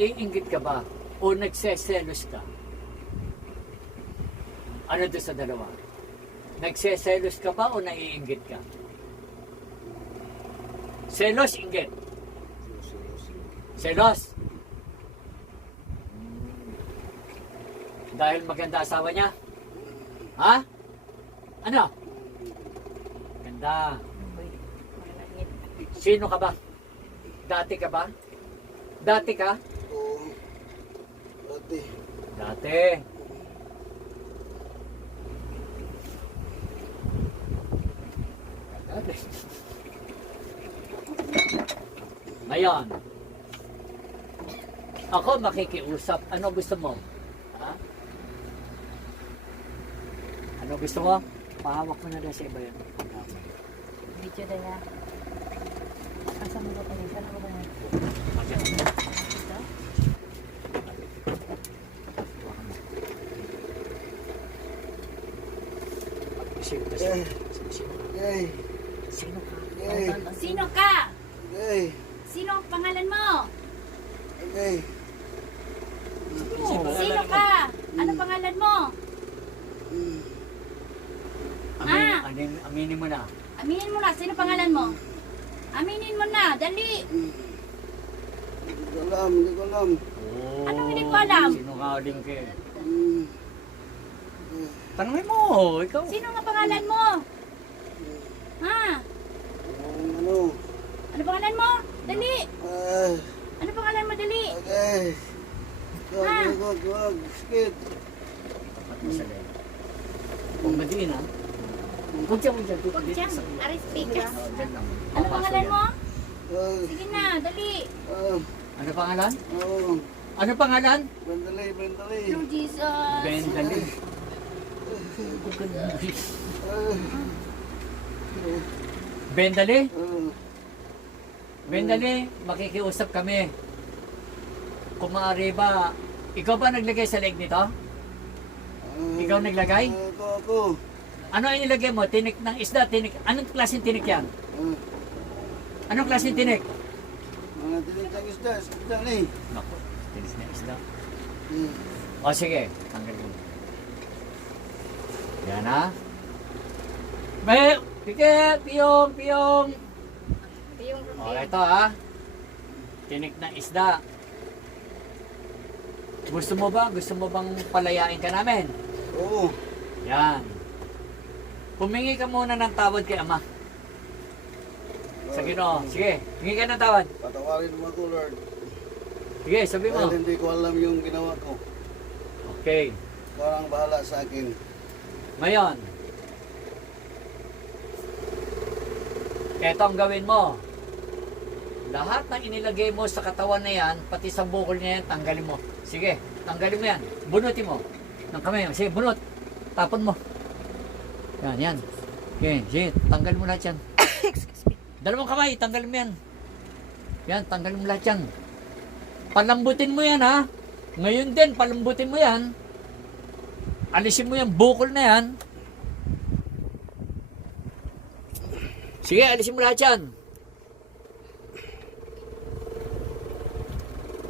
naiinggit ka ba o nagseselos ka? Ano doon sa dalawa? Nagseselos ka ba o naiinggit ka? Selos, inggit. Selos. Dahil maganda asawa niya? Ha? Ano? Ganda. Sino ka ba? Dati ka ba? Dati ka? Oo. Dati. Dati. Dati. Ngayon, ako makikiusap. Ano gusto mo? Ha? Ano gusto mo? Pahawak mo na rin sa iba yun. Video na yan. Asa mo ba pa rin? Saan ako ba yan? Ito? Yay. Sino ka? Yay. Sino ka? Yay. Sino ang pangalan mo? Yay. Sino ka? Ano pangalan mo? Aminin mo na. Aminin mo na. Sino pangalan mo? Aminin mo na. Dali. Hindi ko alam, hindi ko alam. Oh, Anong hindi ko alam? Sinungaling ka. Hmm. Tanungin mo, ikaw. Sino nga pangalan mo? Ha? Ano? Ano pangalan mo? Dali. Ah, Ano pangalan mo? Dali. okay. Wag. Sakit. Tapat mo sa leg. Kung madiin ha. Huwag siya. Huwag siyang. Aris speakers. Dyan lang. Ano pangalan mo? Ah, Sige na. Dali. ah, Ano pangalan? oh. Ano pangalan? Bandali. Lord Jesus. Bendali. Ah, Bendali? ah. Bendali, makikiusap kami. Kung maaari ba, ikaw ba naglagay sa leg nito? Ikaw naglagay? Ako. Ano ang nilagay mo? Tinik ng isda? Anong klaseng tinik yan? Anong klaseng tinik? Mga tinitang isda ni. Naku, tinis na isda. Hmm. O sige, tanggal mo. Yan ha. May, piyong. Yung O ito ha. Tinik ng isda. Gusto mo bang palayain ka namin? Oo. Yan. Humingi ka muna ng tawad kay Ama. Sa Ginoo. Sige, hingi ka ng tawad. Patawarin mo ako, Lord. Sige, sabi mo. Dahil hindi ko alam yung ginawa ko. Okay. Parang bahala sa akin. Ngayon, eto ang gawin mo. Lahat ng inilagay mo sa katawan na yan, pati sa bukol niya yan, tanggalin mo. Sige, tanggalin mo yan. Bunutin mo. Ng kamay mo. Sige, bunot. Tapon mo. Yan. Sige, tanggalin mo lahat yan. Dalawang kamay, tanggalin mo yan. Yan, tanggalin mo lahat yan. Palambutin mo yan, ha? Ngayon din, palambutin mo yan. Alisin mo yung bukol na yan. Sige, alisin mo lahat yan.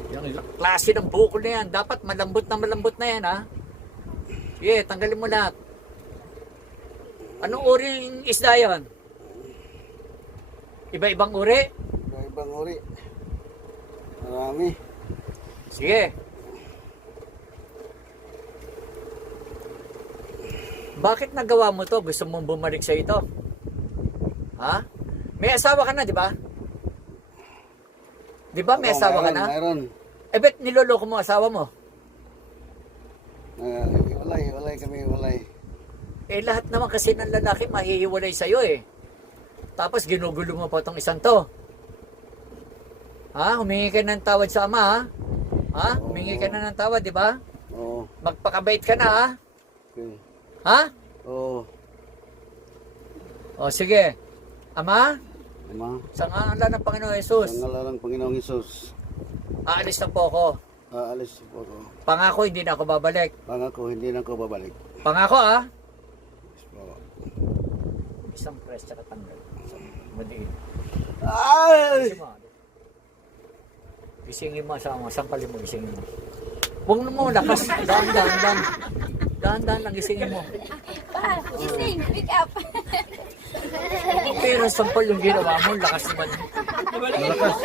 Yung klase ng bukol na yan, dapat malambot na yan, ha? Sige, tanggalin mo lahat. Anong uring isda yan? Iba-ibang uri? Ibang uri. Marami. Sige. Bakit nagawa mo to? Gusto mong bumalik sa ito? Ha? May asawa ka na, di ba? Di ba may asawa ka na? Mayroon. Eh, ba't niloloko mo asawa mo? Walay kami. Eh, lahat naman kasi ng lalaki mahihiwalay sa'yo eh. Tapos ginugulo mo pa tong isang to. Ha? Humingi ka ng tawad sa Ama, ha? Ha? Humingi ka na ng tawad, di ba? Oo. Magpakabait ka na, ha? Okay. Ha? Oo. O, sige. Ama, Ama, sa ngalan ng Panginoon Jesus, sa ngalan ng Panginoong Hesus, aalis na po ako. aalis po ako. Pangako, hindi na ako babalik. Pangako, hindi na ako babalik. Pangako, ha? Yes po. Isang press, tsaka tanggal. Madiin. Ay! Gisingin mo asawa mo. Sampalin mo, gisingin mo. Huwag mo, lakas. Dahan-dahan. Dahan-dahan lang gisingin mo. Pa, gising, pick up. Pero sampal yung ginawa mo, lakas naman. Malakas.